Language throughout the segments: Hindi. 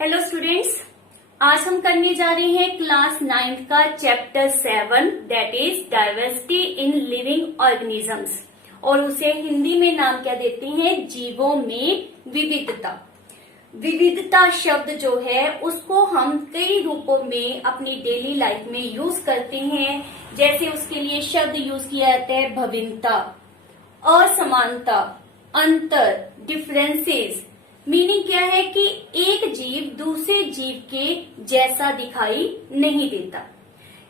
हेलो स्टूडेंट्स, आज हम करने जा रहे हैं क्लास 9th का chapter 7 that is diversity in living organisms और उसे हिंदी में नाम क्या देते हैं, जीवों में विविधता। विविधता शब्द जो है उसको हम कई रूपों में अपनी डेली लाइफ में यूज करते हैं। जैसे उसके लिए शब्द यूज किया जाता है भिन्नता, असमानता, अंतर, डिफरेंसेस। मीनिंग क्या है कि एक जीव दूसरे जीव के जैसा दिखाई नहीं देता।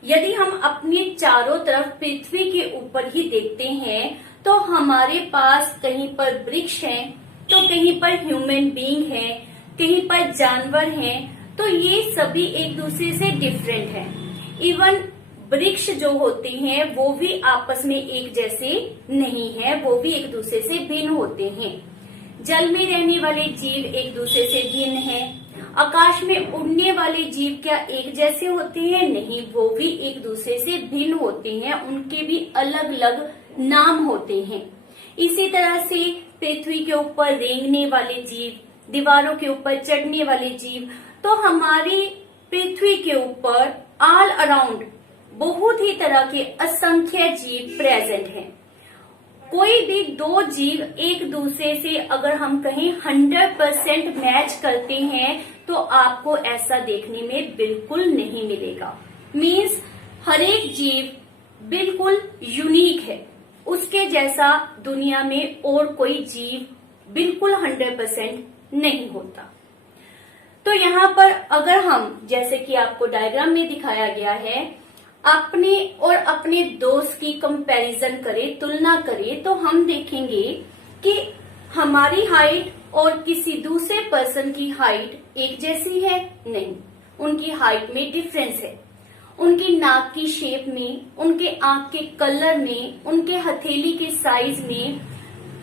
यदि हम अपने चारों तरफ पृथ्वी के ऊपर ही देखते हैं तो हमारे पास कहीं पर वृक्ष हैं, तो कहीं पर ह्यूमन बीइंग हैं, कहीं पर जानवर हैं, तो ये सभी एक दूसरे से डिफरेंट हैं। इवन वृक्ष जो होते हैं वो भी आपस में एक जैसे नहीं है, वो भी एक दूसरे से भिन्न होते हैं। जल में रहने वाले जीव एक दूसरे से भिन्न हैं। आकाश में उड़ने वाले जीव क्या एक जैसे होते हैं? नहीं, वो भी एक दूसरे से भिन्न होते हैं, उनके भी अलग अलग नाम होते हैं। इसी तरह से पृथ्वी के ऊपर रेंगने वाले जीव, दीवारों के ऊपर चढ़ने वाले जीव, तो हमारी पृथ्वी के ऊपर ऑल अराउंड बहुत ही तरह के असंख्य जीव प्रेजेंट हैं। कोई भी दो जीव एक दूसरे से अगर हम कहें 100% मैच करते हैं तो आपको ऐसा देखने में बिल्कुल नहीं मिलेगा। मीन्स हर एक जीव बिल्कुल यूनिक है, उसके जैसा दुनिया में और कोई जीव बिल्कुल 100% नहीं होता। तो यहाँ पर अगर हम, जैसे कि आपको डायग्राम में दिखाया गया है, अपने और अपने दोस्त की कंपैरिजन करें, तुलना करें, तो हम देखेंगे कि हमारी हाइट और किसी दूसरे पर्सन की हाइट एक जैसी है? नहीं, उनकी हाइट में डिफरेंस है। उनकी नाक की शेप में, उनके आंख के कलर में, उनके हथेली के साइज में,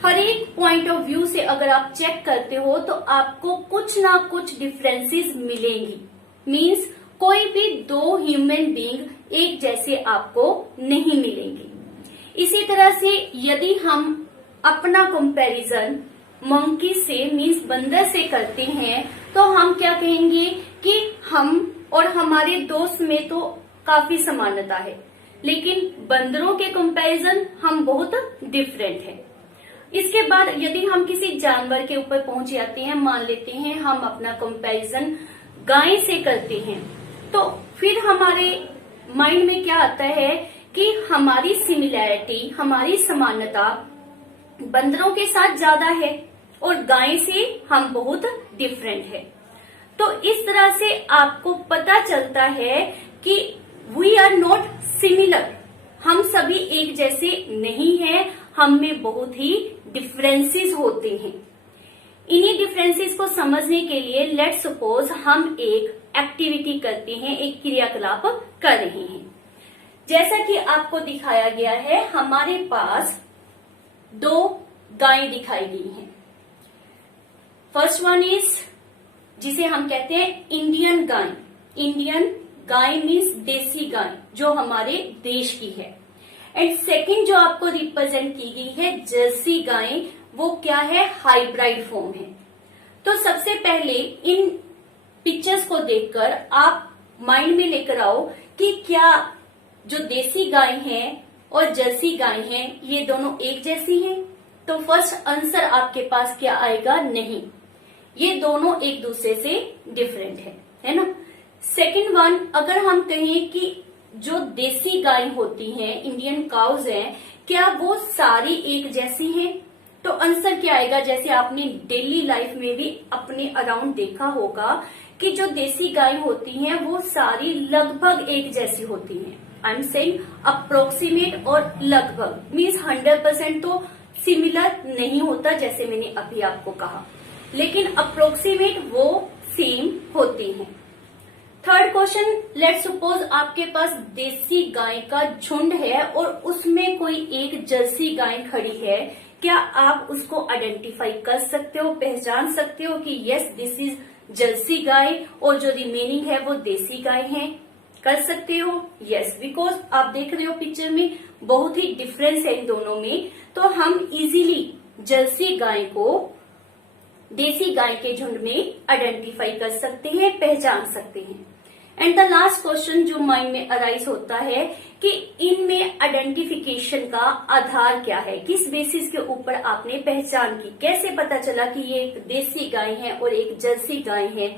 हर एक पॉइंट ऑफ व्यू से अगर आप चेक करते हो तो आपको कुछ ना कुछ डिफरेंसेस मिलेंगी। मीन्स कोई भी दो ह्यूमन बीइंग एक जैसे आपको नहीं मिलेंगे। इसी तरह से यदि हम अपना कंपैरिजन मंकी से, मीन्स बंदर से करते हैं, तो हम क्या कहेंगे कि हम और हमारे दोस्त में तो काफी समानता है, लेकिन बंदरों के कंपैरिजन हम बहुत डिफरेंट हैं। इसके बाद यदि हम किसी जानवर के ऊपर पहुंच जाते हैं, मान लेते हैं हम अपना कंपैरिजन गाय से करते हैं, तो फिर हमारे माइंड में क्या आता है कि हमारी सिमिलैरिटी, हमारी समानता बंदरों के साथ ज्यादा है और गाय से हम बहुत डिफरेंट है। तो इस तरह से आपको पता चलता है कि वी आर नॉट सिमिलर, हम सभी एक जैसे नहीं हैं, हम में बहुत ही डिफरेंसेस होते हैं। इन्हीं डिफरेंसेस को समझने के लिए लेट्स सपोज हम एक एक्टिविटी करते हैं, एक क्रियाकलाप कर रहे हैं। जैसा कि आपको दिखाया गया है, हमारे पास दो गायें दिखाई गई हैं। फर्स्ट वन इज, जिसे हम कहते हैं Indian guy. Indian guy means देसी गाय जो हमारे देश की है। एंड सेकंड जो आपको रिप्रेजेंट की गई है जर्सी गाय, वो क्या है? हाइब्रिड फॉर्म है। तो सबसे पहले इन पिक्चर्स को देखकर आप माइंड में लेकर आओ कि क्या जो देसी गाय है और जर्सी गाय है ये दोनों एक जैसी हैं? तो फर्स्ट आंसर आपके पास क्या आएगा? नहीं, ये दोनों एक दूसरे से डिफरेंट है ना। सेकंड वन, अगर हम कहें कि जो देसी गाय होती हैं, इंडियन काउज हैं, क्या वो सारी एक जैसी हैं? तो आंसर क्या आएगा? जैसे आपने डेली लाइफ में भी अपने अराउंड देखा होगा कि जो देसी गाय होती हैं वो सारी लगभग एक जैसी होती हैं। आई एम सेइंग अप्रोक्सीमेट और लगभग, मीन्स 100% तो सिमिलर नहीं होता, जैसे मैंने अभी आपको कहा, लेकिन अप्रोक्सीमेट वो सेम होती हैं। थर्ड क्वेश्चन, लेट्स सपोज आपके पास देसी गाय का झुंड है और उसमें कोई एक जर्सी गाय खड़ी है, क्या आप उसको आइडेंटिफाई कर सकते हो, पहचान सकते हो कि यस दिस इज जर्सी गाय और जो रिमेनिंग है वो देसी गाय है? कर सकते हो? यस, बिकॉज आप देख रहे हो पिक्चर में बहुत ही डिफरेंस है इन दोनों में, तो हम इजीली जर्सी गाय को देसी गाय के झुंड में आइडेंटिफाई कर सकते हैं, पहचान सकते हैं। एंड द लास्ट क्वेश्चन जो माइंड में अराइज होता है कि इनमें आइडेंटिफिकेशन का आधार क्या है, किस बेसिस के ऊपर आपने पहचान की, कैसे पता चला कि ये एक देसी गाय है और एक जर्सी गाय है।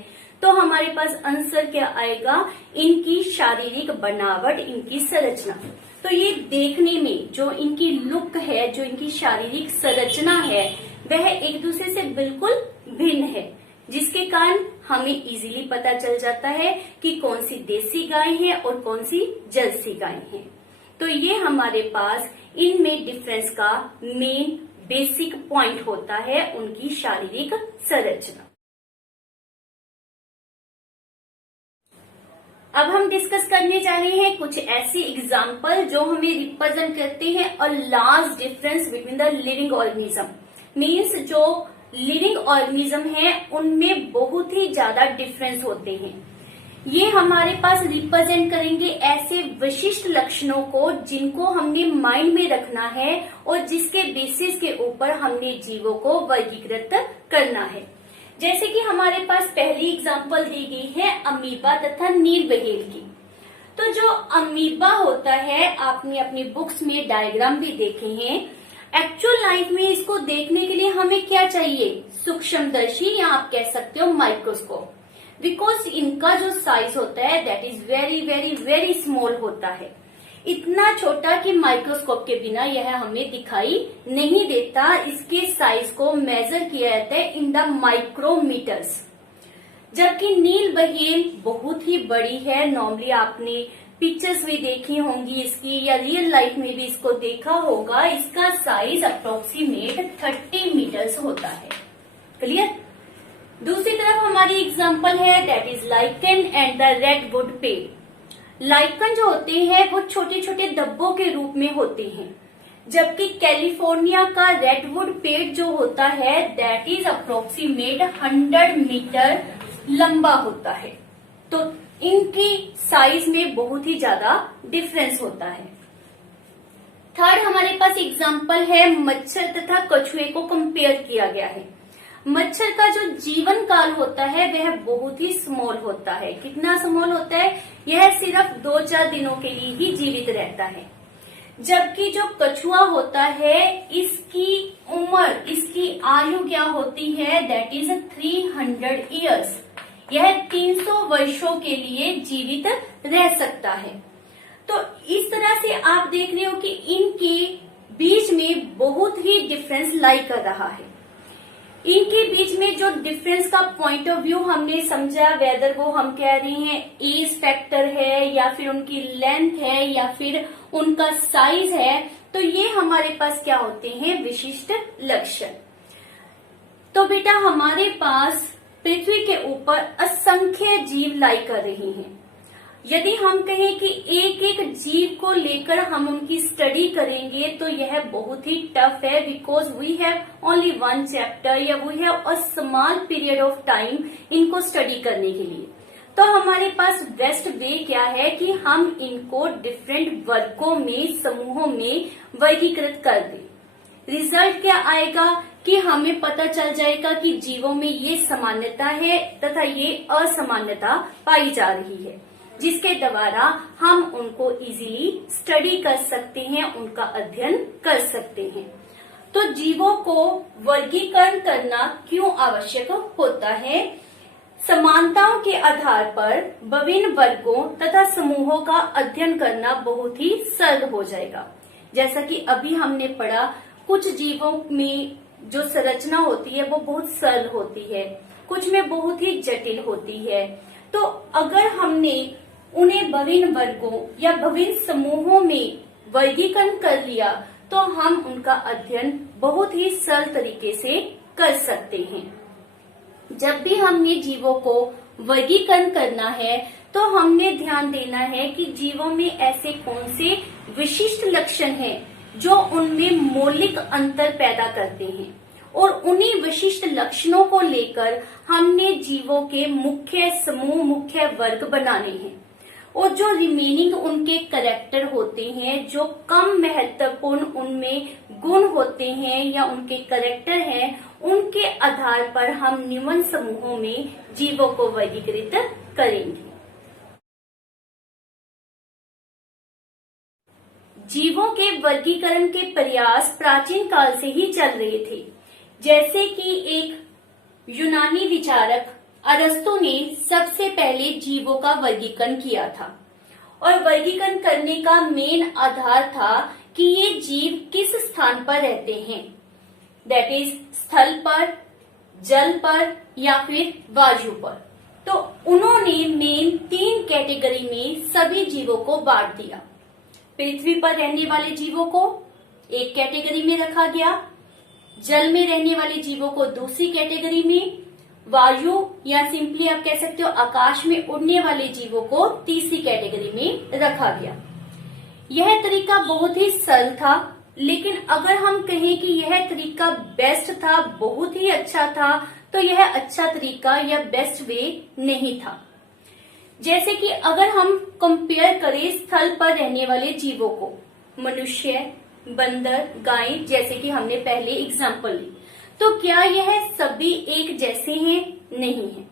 तो हमारे पास आंसर क्या आएगा, इनकी शारीरिक बनावट, इनकी संरचना। तो ये देखने में जो इनकी लुक है, जो इनकी शारीरिक संरचना है, वह एक दूसरे से बिल्कुल भिन्न है, जिसके कारण हमें इजीली पता चल जाता है कि कौन सी देसी गाय है और कौन सी जर्सी गाय है। तो ये हमारे पास इनमें डिफरेंस का मेन बेसिक पॉइंट होता है, उनकी शारीरिक संरचना। अब हम डिस्कस करने जा रहे हैं कुछ ऐसे एग्जाम्पल जो हमें रिप्रेजेंट करते हैं a large difference between the living organism. Means जो लिविंग ऑर्गेनिज्म है उनमें बहुत ही ज्यादा डिफरेंस होते हैं। ये हमारे पास रिप्रेजेंट करेंगे ऐसे विशिष्ट लक्षणों को जिनको हमने माइंड में रखना है और जिसके बेसिस के ऊपर हमने जीवों को वर्गीकृत करना है। जैसे कि हमारे पास पहली एग्जांपल दी गई है अमीबा तथा नीलबहेल की। तो जो अमीबा होता है, आपने अपनी बुक्स में डायग्राम भी देखे हैं। एक्चुअल लाइफ में इसको देखने के लिए हमें क्या चाहिए, सूक्ष्मदर्शी या आप कह सकते हो माइक्रोस्कोप। बिकॉज इनका जो साइज होता है that is very very very small होता है, इतना छोटा कि माइक्रोस्कोप के बिना यह हमें दिखाई नहीं देता। इसके साइज को मेजर किया जाता है इन द माइक्रोमीटर्स। जबकि नीलबहेल बहुत ही बड़ी है। नॉर्मली आपने पिक्चर्स भी देखी होंगी इसकी, या रियल लाइफ में भी इसको देखा होगा। इसका साइज अप्रोक्सीमेट 30 मीटर्स होता है। क्लियर। दूसरी तरफ हमारी एग्जांपल है that is lichen and the redwood पेड़। लाइकन जो होते हैं वो छोटे छोटे डब्बों के रूप में होते हैं, जबकि कैलिफोर्निया का रेडवुड पेड़ जो होता है दैट इज अप्रोक्सीमेट 100 मीटर लंबा होता है। तो इनकी साइज में बहुत ही ज्यादा डिफरेंस होता है। थर्ड हमारे पास एग्जांपल है मच्छर तथा कछुए को कंपेयर किया गया है। मच्छर का जो जीवन काल होता है वह बहुत ही स्मॉल होता है। कितना स्मॉल होता है, यह सिर्फ 2-4 दिनों के लिए ही जीवित रहता है। जबकि जो कछुआ होता है इसकी उम्र, इसकी आयु क्या होती है, दैट इज 300 ईयर्स। यह 300 वर्षों के लिए जीवित रह सकता है। तो इस तरह से आप देख रहे हो कि इनके बीच में बहुत ही डिफरेंस लाई कर रहा है। इनके बीच में जो डिफरेंस का पॉइंट ऑफ व्यू हमने समझा, वेदर वो हम कह रहे हैं एज फैक्टर है या फिर उनकी लेंथ है या फिर उनका साइज है, तो ये हमारे पास क्या होते हैं, विशिष्ट लक्षण। तो बेटा हमारे पास पृथ्वी के ऊपर असंख्य जीव लाई कर रहे हैं। यदि हम कहें कि एक एक जीव को लेकर हम उनकी स्टडी करेंगे तो यह बहुत ही टफ है, because we have only 1 chapter या we have a small period of time इनको स्टडी करने के लिए। तो हमारे पास बेस्ट वे क्या है कि हम इनको डिफरेंट वर्गों में, समूहों में वर्गीकृत कर दें। रिजल्ट क्या आएगा कि हमें पता चल जाएगा कि जीवों में ये समानता है तथा ये असमानता पाई जा रही है, जिसके द्वारा हम उनको इजीली स्टडी कर सकते हैं, उनका अध्ययन कर सकते हैं। तो जीवों को वर्गीकरण करना क्यों आवश्यक होता है? समानताओं के आधार पर विभिन्न वर्गों तथा समूहों का अध्ययन करना बहुत ही सरल हो जाएगा। जैसा कि अभी हमने पढ़ा, कुछ जीवों में जो संरचना होती है वो बहुत सरल होती है, कुछ में बहुत ही जटिल होती है। तो अगर हमने उन्हें विभिन्न वर्गों या विभिन्न समूहों में वर्गीकरण कर लिया तो हम उनका अध्ययन बहुत ही सरल तरीके से कर सकते हैं। जब भी हमने जीवों को वर्गीकरण करना है तो हमने ध्यान देना है कि जीवों में ऐसे कौन से विशिष्ट लक्षण हैं जो उनमें मौलिक अंतर पैदा करते हैं, और उन्हीं विशिष्ट लक्षणों को लेकर हमने जीवों के मुख्य समूह, मुख्य वर्ग बनाने हैं। और जो रिमेनिंग उनके कैरेक्टर होते हैं, जो कम महत्वपूर्ण उनमें गुण होते हैं या उनके कैरेक्टर हैं, उनके आधार पर हम निम्न समूहों में जीवों को वर्गीकृत करेंगे। जीवों के वर्गीकरण के प्रयास प्राचीन काल से ही चल रहे थे। जैसे कि एक यूनानी विचारक अरस्तु ने सबसे पहले जीवों का वर्गीकरण किया था और वर्गीकरण करने का मेन आधार था कि ये जीव किस स्थान पर रहते हैं, दैट इज स्थल पर, जल पर या फिर वायु पर। तो उन्होंने मेन 3 कैटेगरी में सभी जीवों को बांट दिया। पृथ्वी पर रहने वाले जीवों को एक कैटेगरी में रखा गया, जल में रहने वाले जीवों को दूसरी कैटेगरी में, वायु या सिंपली आप कह सकते हो आकाश में उड़ने वाले जीवों को तीसरी कैटेगरी में रखा गया। यह तरीका बहुत ही सरल था, लेकिन अगर हम कहें कि यह तरीका बेस्ट था, बहुत ही अच्छा था, तो यह अच्छा तरीका या बेस्ट वे नहीं था। जैसे कि अगर हम कंपेयर करें स्थल पर रहने वाले जीवों को, मनुष्य, बंदर, गाय, जैसे कि हमने पहले एग्जाम्पल ली, तो क्या यह सभी एक जैसे हैं? नहीं है।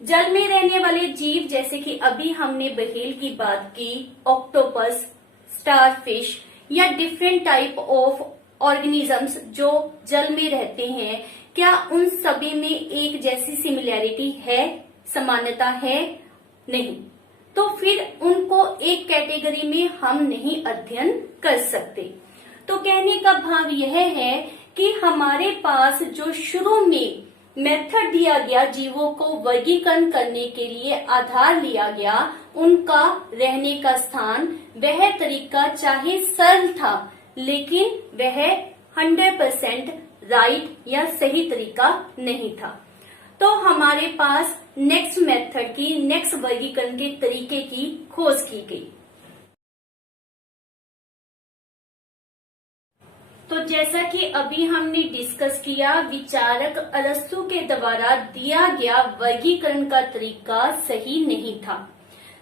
जल में रहने वाले जीव, जैसे कि अभी हमने व्हेल की बात की, ऑक्टोपस, स्टारफिश या डिफरेंट टाइप ऑफ ऑर्गेनिजम्स जो जल में रहते हैं, क्या उन सभी में एक जैसी सिमिलैरिटी है, समानता है? नहीं। तो फिर उनको एक कैटेगरी में हम नहीं अध्ययन कर सकते। तो कहने का भाव यह है कि हमारे पास जो शुरू में मेथड दिया गया जीवों को वर्गीकरण करने के लिए आधार लिया गया, उनका रहने का स्थान, वह तरीका चाहे सरल था, लेकिन वह 100% राइट या सही तरीका नहीं था। तो हमारे पास नेक्स्ट मेथड की, नेक्स्ट वर्गीकरण के तरीके की खोज की गई। तो जैसा कि अभी हमने डिस्कस किया, विचारक अरस्तु के द्वारा दिया गया वर्गीकरण का तरीका सही नहीं था।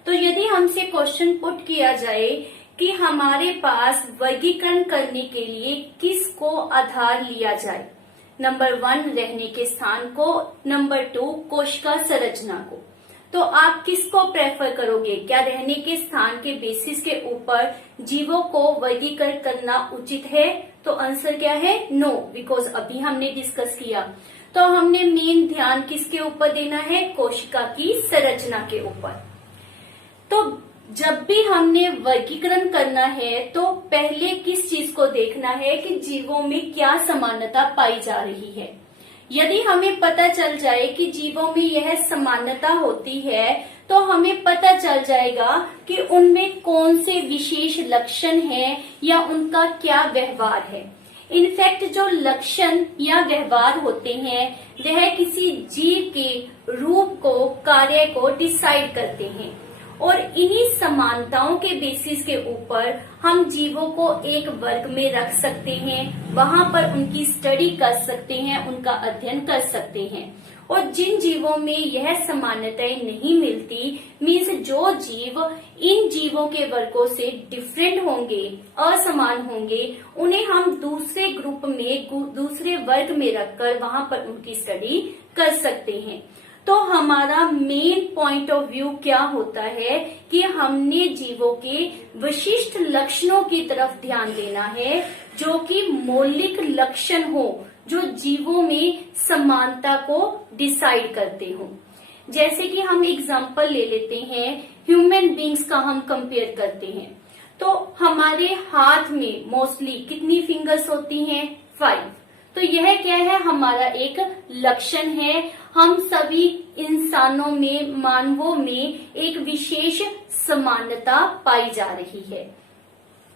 तो यदि हमसे क्वेश्चन पुट किया जाए कि हमारे पास वर्गीकरण करने के लिए किसको आधार लिया जाए, नंबर 1 रहने के स्थान को, नंबर 2 कोशिका संरचना को, तो आप किसको प्रेफर करोगे? क्या रहने के स्थान के बेसिस के ऊपर जीवों को वर्गीकरण करना उचित है? तो आंसर क्या है? नो, बिकॉज अभी हमने डिस्कस किया। तो हमने मेन ध्यान किसके ऊपर देना है? कोशिका की संरचना के ऊपर। तो जब भी हमने वर्गीकरण करना है तो पहले किस चीज को देखना है कि जीवों में क्या समानता पाई जा रही है। यदि हमें पता चल जाए कि जीवों में यह समानता होती है, तो हमें पता चल जाएगा कि उनमें कौन से विशेष लक्षण हैं या उनका क्या व्यवहार है। इनफैक्ट जो लक्षण या व्यवहार होते हैं वह किसी जीव के रूप को, कार्य को डिसाइड करते हैं, और इन्हीं समानताओं के बेसिस के ऊपर हम जीवों को एक वर्ग में रख सकते हैं, वहां पर उनकी स्टडी कर सकते हैं, उनका अध्ययन कर सकते हैं। और जिन जीवों में यह समानताएं नहीं मिलती, मीन्स जो जीव इन जीवों के वर्गों से डिफरेंट होंगे, असमान होंगे, उन्हें हम दूसरे ग्रुप में, दूसरे वर्ग में रखकर वहां पर उनकी स्टडी कर सकते हैं। तो हमारा मेन पॉइंट ऑफ व्यू क्या होता है कि हमने जीवों के विशिष्ट लक्षणों की तरफ ध्यान देना है, जो कि मौलिक लक्षण हो, जो जीवों में समानता को डिसाइड करते हो। जैसे कि हम एग्जांपल ले लेते हैं, ह्यूमन बींग्स का हम कंपेयर करते हैं, तो हमारे हाथ में मोस्टली कितनी फिंगर्स होती हैं? 5। तो यह क्या है? हमारा एक लक्षण है। हम सभी इंसानों में, मानवों में एक विशेष समानता पाई जा रही है।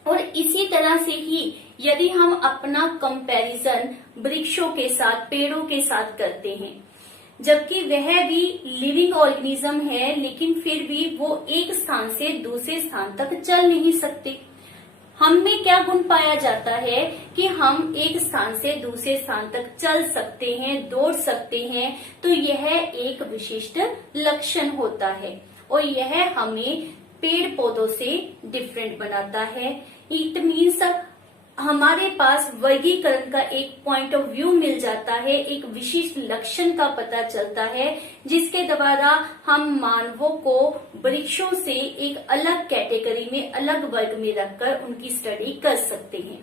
और इसी तरह से ही यदि हम अपना कंपैरिजन वृक्षों के साथ, पेड़ों के साथ करते हैं, जबकि वह भी लिविंग ऑर्गेनिज्म है, लेकिन फिर भी वो एक स्थान से दूसरे स्थान तक चल नहीं सकते। हम में क्या गुण पाया जाता है कि हम एक स्थान से दूसरे स्थान तक चल सकते हैं, दौड़ सकते हैं। तो यह एक विशिष्ट लक्षण होता है और यह हमें पेड़ पौधों से डिफरेंट बनाता है। इट मीन्स हमारे पास वर्गीकरण का एक पॉइंट ऑफ व्यू मिल जाता है, एक विशिष्ट लक्षण का पता चलता है, जिसके द्वारा हम मानवों को वृक्षों से एक अलग कैटेगरी में, अलग वर्ग में रखकर उनकी स्टडी कर सकते हैं।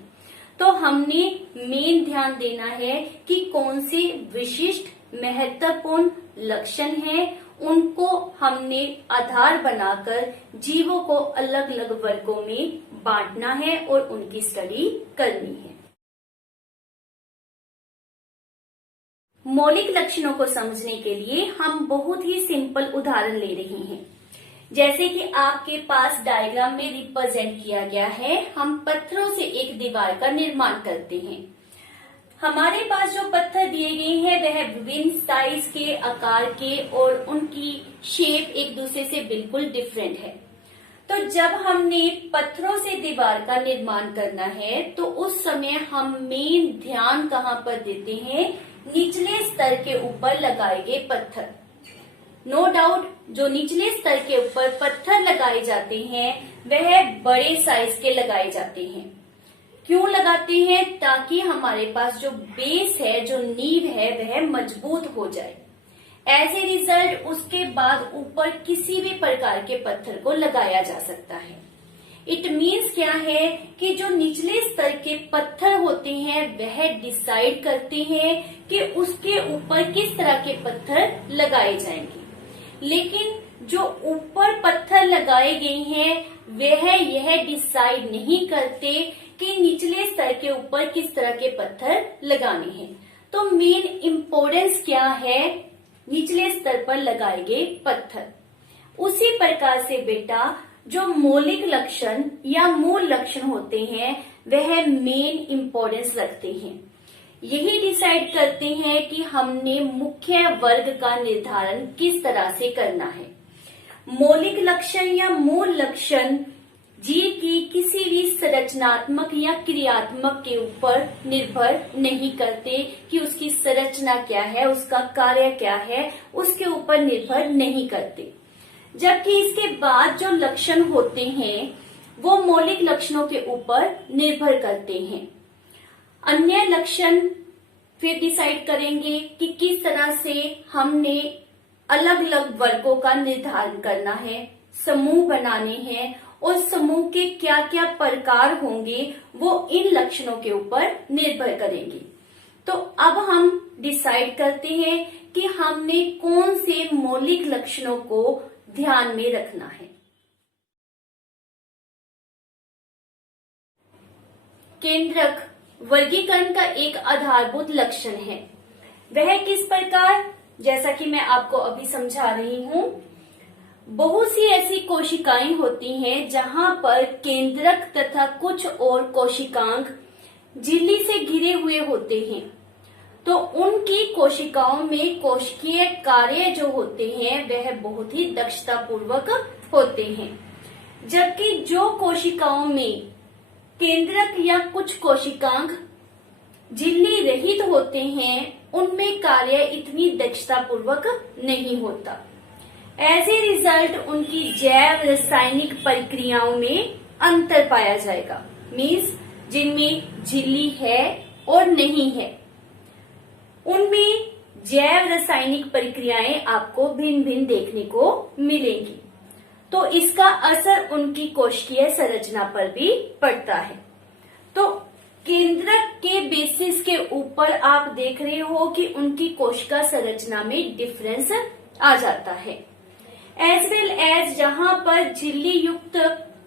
तो हमने मेन ध्यान देना है कि कौन से विशिष्ट महत्वपूर्ण लक्षण हैं, उनको हमने आधार बनाकर जीवों को अलग अलग वर्गों में बांटना है और उनकी स्टडी करनी है। मौलिक लक्षणों को समझने के लिए हम बहुत ही सिंपल उदाहरण ले रहे हैं। जैसे कि आपके पास डायग्राम में रिप्रेजेंट किया गया है, हम पत्थरों से एक दीवार का निर्माण करते हैं। हमारे पास जो पत्थर दिए गए हैं वह विभिन्न साइज के, आकार के और उनकी शेप एक दूसरे से बिल्कुल डिफरेंट है। तो जब हमने पत्थरों से दीवार का निर्माण करना है तो उस समय हम मेन ध्यान कहाँ पर देते हैं? निचले स्तर के ऊपर लगाए गए पत्थर। नो डाउट जो निचले स्तर के ऊपर पत्थर लगाए जाते हैं वह बड़े साइज के लगाए जाते हैं। क्यों लगाते हैं? ताकि हमारे पास जो बेस है, जो नींव है, वह मजबूत हो जाए। एज ए रिजल्ट उसके बाद ऊपर किसी भी प्रकार के पत्थर को लगाया जा सकता है। इट मीन्स क्या है कि जो निचले स्तर के पत्थर होते हैं वह डिसाइड करते हैं कि उसके ऊपर किस तरह के पत्थर लगाए जाएंगे। लेकिन जो ऊपर पत्थर लगाए गए हैं वह यह डिसाइड नहीं करते कि निचले स्तर के ऊपर किस तरह के पत्थर लगाने हैं। तो मेन इम्पोर्टेंस क्या है? निचले स्तर पर लगाए गए पत्थर। उसी प्रकार से बेटा जो मौलिक लक्षण या मूल लक्षण होते हैं वह मेन इम्पोर्टेंस रखते हैं। यही डिसाइड करते हैं कि हमने मुख्य वर्ग का निर्धारण किस तरह से करना है। मौलिक लक्षण या मूल लक्षण जीव की किसी भी संरचनात्मक या क्रियात्मक के ऊपर निर्भर नहीं करते कि उसकी संरचना क्या है, उसका कार्य क्या है, उसके ऊपर निर्भर नहीं करते। जबकि इसके बाद जो लक्षण होते हैं वो मौलिक लक्षणों के ऊपर निर्भर करते हैं। अन्य लक्षण फिर डिसाइड करेंगे कि किस तरह से हमने अलग अलग वर्गों का निर्धारण करना है, समूह बनाने हैं और समूह के क्या क्या प्रकार होंगे वो इन लक्षणों के ऊपर निर्भर करेंगे। तो अब हम डिसाइड करते हैं कि हमने कौन से मौलिक लक्षणों को ध्यान में रखना है। केंद्रक वर्गीकरण का एक आधारभूत लक्षण है। वह किस प्रकार? जैसा कि मैं आपको अभी समझा रही हूं, बहुत सी ऐसी कोशिकाएं होती हैं जहां पर केंद्रक तथा कुछ और कोशिकांग झिल्ली से घिरे हुए होते हैं। तो उनकी कोशिकाओं में कोशिकीय कार्य जो होते हैं वह बहुत ही दक्षता पूर्वक होते हैं। जबकि जो कोशिकाओं में केंद्रक या कुछ कोशिकांग झिल्ली रहित होते हैं उनमें कार्य इतनी दक्षता पूर्वक नहीं होता। एज ए रिजल्ट उनकी जैव रासायनिक प्रक्रियाओं में अंतर पाया जाएगा। मीन्स जिनमें झिल्ली है और नहीं है उनमें जैव रासायनिक प्रक्रियाएं आपको भिन्न भिन्न देखने को मिलेंगी। तो इसका असर उनकी कोशिकीय संरचना पर भी पड़ता है। तो केंद्रक के बेसिस के ऊपर आप देख रहे हो कि उनकी कोशिका संरचना में डिफरेंस आ जाता है। एज वेल एज जहां पर झिल्ली युक्त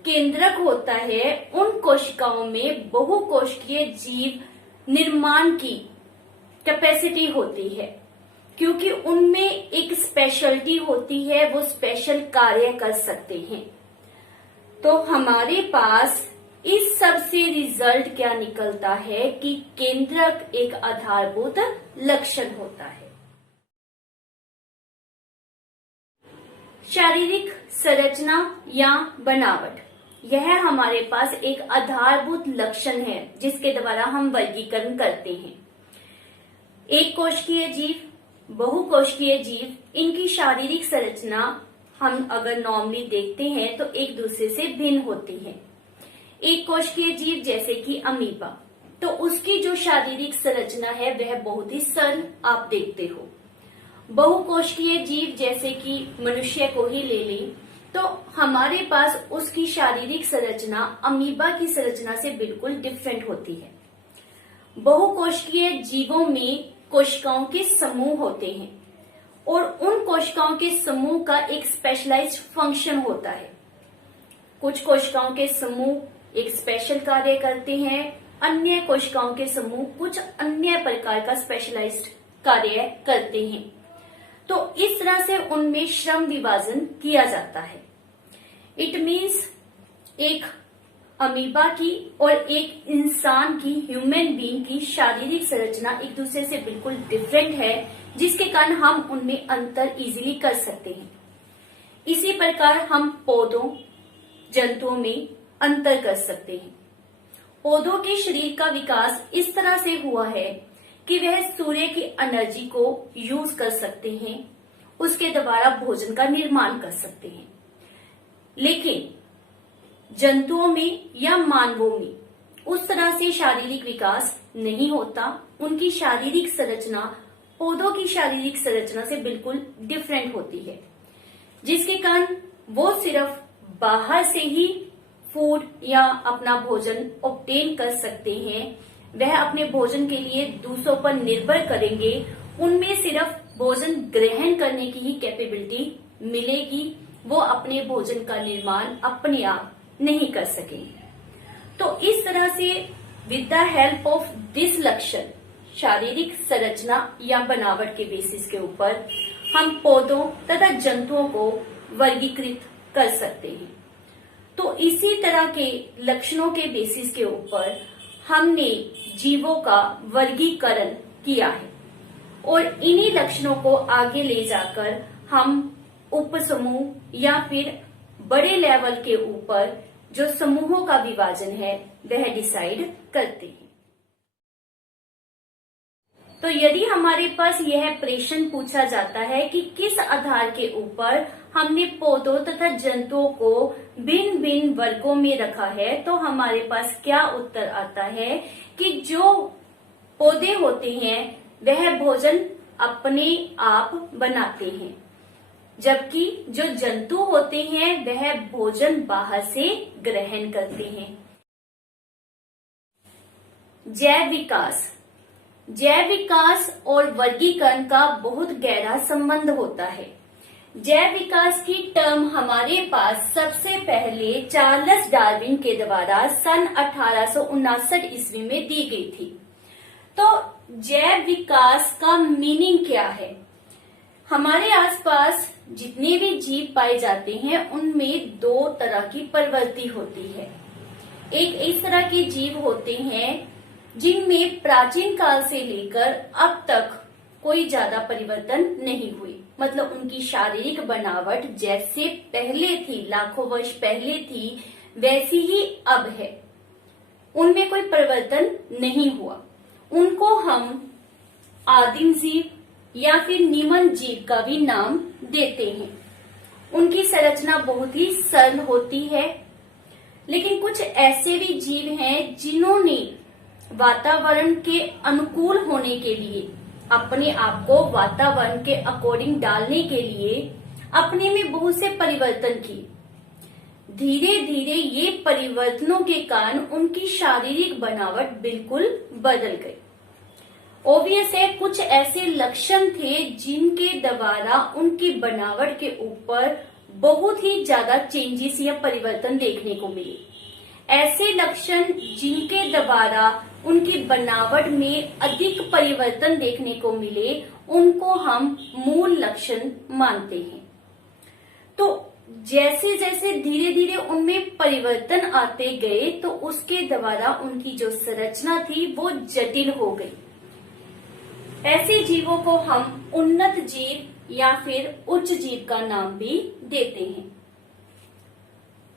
केंद्रक होता है उन कोशिकाओं में बहुकोशिकीय जीव निर्माण की कैपेसिटी होती है, क्योंकि उनमें एक स्पेशलिटी होती है, वो स्पेशल कार्य कर सकते हैं। तो हमारे पास इस सब से रिजल्ट क्या निकलता है कि केंद्रक एक आधारभूत लक्षण होता है। शारीरिक संरचना या बनावट, यह हमारे पास एक आधारभूत लक्षण है जिसके द्वारा हम वर्गीकरण करते हैं। एक कोशिकीय जीव, बहुकोशिकीय जीव, इनकी शारीरिक संरचना हम अगर नॉर्मली देखते हैं तो एक दूसरे से भिन्न होती हैं। एक कोशिकीय जीव जैसे कि अमीबा, तो उसकी जो शारीरिक संरचना है वह बहुत ही सरल आप देखते हो। बहुकोशिकीय जीव जैसे कि मनुष्य को ही ले लें तो हमारे पास उसकी शारीरिक संरचना अमीबा की संरचना से बिल्कुल डिफरेंट होती है। बहुकोशिकीय जीवों में कोशिकाओं के समूह होते हैं और उन कोशिकाओं के समूह का एक स्पेशलाइज्ड फंक्शन होता है। कुछ कोशिकाओं के समूह एक स्पेशल कार्य करते हैं, अन्य कोशिकाओं के समूह कुछ अन्य प्रकार का स्पेशलाइज्ड कार्य करते हैं। तो इस तरह से उनमें श्रम विभाजन किया जाता है। इट मीन्स एक अमीबा की और एक इंसान की, ह्यूमन बीइंग की शारीरिक संरचना एक दूसरे से बिल्कुल डिफरेंट है, जिसके कारण हम उनमें अंतर इजीली कर सकते हैं। इसी प्रकार हम पौधों, जंतुओं में अंतर कर सकते हैं। पौधों के शरीर का विकास इस तरह से हुआ है कि वह सूर्य की एनर्जी को यूज कर सकते हैं, उसके द्वारा भोजन का निर्माण कर सकते हैं। लेकिन जंतुओं में या मानवों में उस तरह से शारीरिक विकास नहीं होता। उनकी शारीरिक संरचना पौधों की शारीरिक संरचना से बिल्कुल डिफरेंट होती है, जिसके कारण वो सिर्फ बाहर से ही फूड या अपना भोजन ऑब्टेन कर सकते हैं। वह अपने भोजन के लिए दूसरों पर निर्भर करेंगे, उनमें सिर्फ भोजन ग्रहण करने की ही कैपेबिलिटी मिलेगी, वो अपने भोजन का निर्माण अपने आप नहीं कर सकेंगे। तो इस तरह से with the help of this लक्षण, शारीरिक संरचना या बनावट के बेसिस के ऊपर हम पौधों तथा जंतुओं को वर्गीकृत कर सकते हैं। तो इसी तरह के लक्षणों के बेसिस के ऊपर हमने जीवों का वर्गीकरण किया है और इन्हीं लक्षणों को आगे ले जाकर हम उपसमूह या फिर बड़े लेवल के ऊपर जो समूहों का विभाजन है वह डिसाइड करते हैं। तो यदि हमारे पास यह प्रश्न पूछा जाता है कि किस आधार के ऊपर हमने पौधों तथा जंतुओं को भिन्न भिन्न वर्गों में रखा है, तो हमारे पास क्या उत्तर आता है कि जो पौधे होते हैं वह भोजन अपने आप बनाते हैं, जबकि जो जंतु होते हैं वह भोजन बाहर से ग्रहण करते हैं। जैव विकास और वर्गीकरण का बहुत गहरा संबंध होता है। जैव विकास की टर्म हमारे पास सबसे पहले चार्ल्स डार्विन के द्वारा सन 1859 ईस्वी में दी गई थी। तो जैव विकास का मीनिंग क्या है? हमारे आसपास जितने भी जीव पाए जाते हैं उनमें दो तरह की प्रवृत्ति होती है। एक इस तरह के जीव होते हैं जिनमें प्राचीन काल से लेकर अब तक कोई ज्यादा परिवर्तन नहीं हुए, मतलब उनकी शारीरिक बनावट जैसे पहले थी, लाखों वर्ष पहले थी, वैसी ही अब है, उनमें कोई परिवर्तन नहीं हुआ। उनको हम आदिम जीव या फिर निमन जीव का भी नाम देते हैं। उनकी संरचना बहुत ही सरल होती है, लेकिन कुछ ऐसे भी जीव हैं जिन्होंने वातावरण के अनुकूल होने के लिए, अपने आप को वातावरण के अकॉर्डिंग डालने के लिए अपने में बहुत से परिवर्तन किए। धीरे धीरे ये परिवर्तनों के कारण उनकी शारीरिक बनावट बिल्कुल बदल गई। ऑब्वियस है, कुछ ऐसे लक्षण थे जिनके द्वारा उनकी बनावट के ऊपर बहुत ही ज्यादा चेंजेस या परिवर्तन देखने को मिले। ऐसे लक्षण जिनके द्वारा उनकी बनावट में अधिक परिवर्तन देखने को मिले, उनको हम मूल लक्षण मानते हैं। तो जैसे जैसे धीरे धीरे उनमें परिवर्तन आते गए तो उसके द्वारा उनकी जो संरचना थी वो जटिल हो गई। ऐसे जीवों को हम उन्नत जीव या फिर उच्च जीव का नाम भी देते हैं।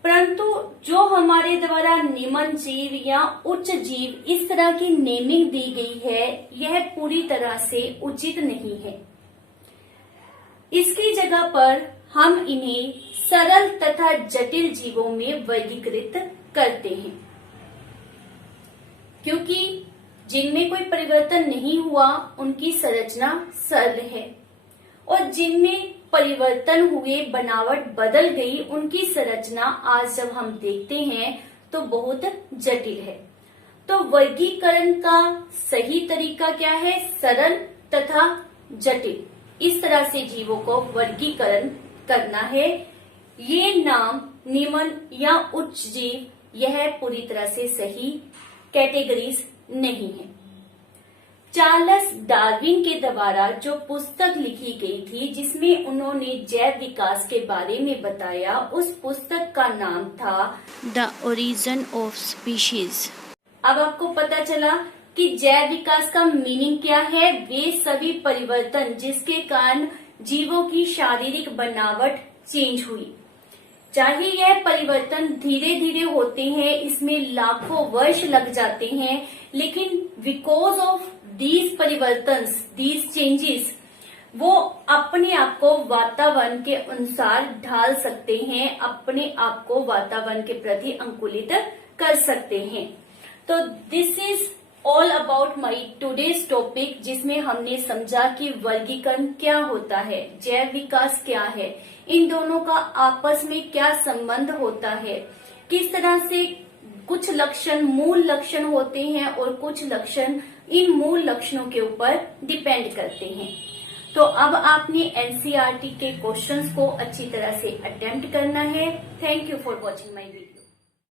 परंतु जो हमारे द्वारा निम्न जीव या उच्च जीव इस तरह की नेमिंग दी गई है, यह पूरी तरह से उचित नहीं है। इसकी जगह पर हम इन्हें सरल तथा जटिल जीवों में वर्गीकृत करते हैं, क्योंकि जिनमें कोई परिवर्तन नहीं हुआ उनकी संरचना सरल है, और जिनमें परिवर्तन हुए, बनावट बदल गई, उनकी संरचना आज जब हम देखते हैं तो बहुत जटिल है। तो वर्गीकरण का सही तरीका क्या है? सरल तथा जटिल, इस तरह से जीवों को वर्गीकरण करना है। ये नाम निम्न या उच्च जीव, यह पूरी तरह से सही कैटेगरीज नहीं है। चार्ल्स डार्विन के द्वारा जो पुस्तक लिखी गई थी जिसमें उन्होंने जैव विकास के बारे में बताया, उस पुस्तक का नाम था द ओरिजिन ऑफ स्पीशीज। अब आपको पता चला कि जैव विकास का मीनिंग क्या है। वे सभी परिवर्तन जिसके कारण जीवों की शारीरिक बनावट चेंज हुई, चाहे यह परिवर्तन धीरे धीरे होते हैं, इसमें लाखों वर्ष लग जाते हैं, लेकिन बिकॉज ऑफ दीज परिवर्तन, दीज चेंजेस, वो अपने आप को वातावरण के अनुसार ढाल सकते हैं, अपने आप को वातावरण के प्रति अनुकूलित कर सकते हैं। तो this is all about my today's topic, जिसमें हमने समझा कि वर्गीकरण क्या होता है, जैव विकास क्या है, इन दोनों का आपस में क्या संबंध होता है, किस तरह से कुछ लक्षण मूल लक्षण होते हैं और कुछ लक्षण इन मूल लक्षणों के ऊपर डिपेंड करते हैं। तो अब आपने एनसीईआरटी के क्वेश्चंस को अच्छी तरह से अटेम्प्ट करना है। Thank you for watching my video.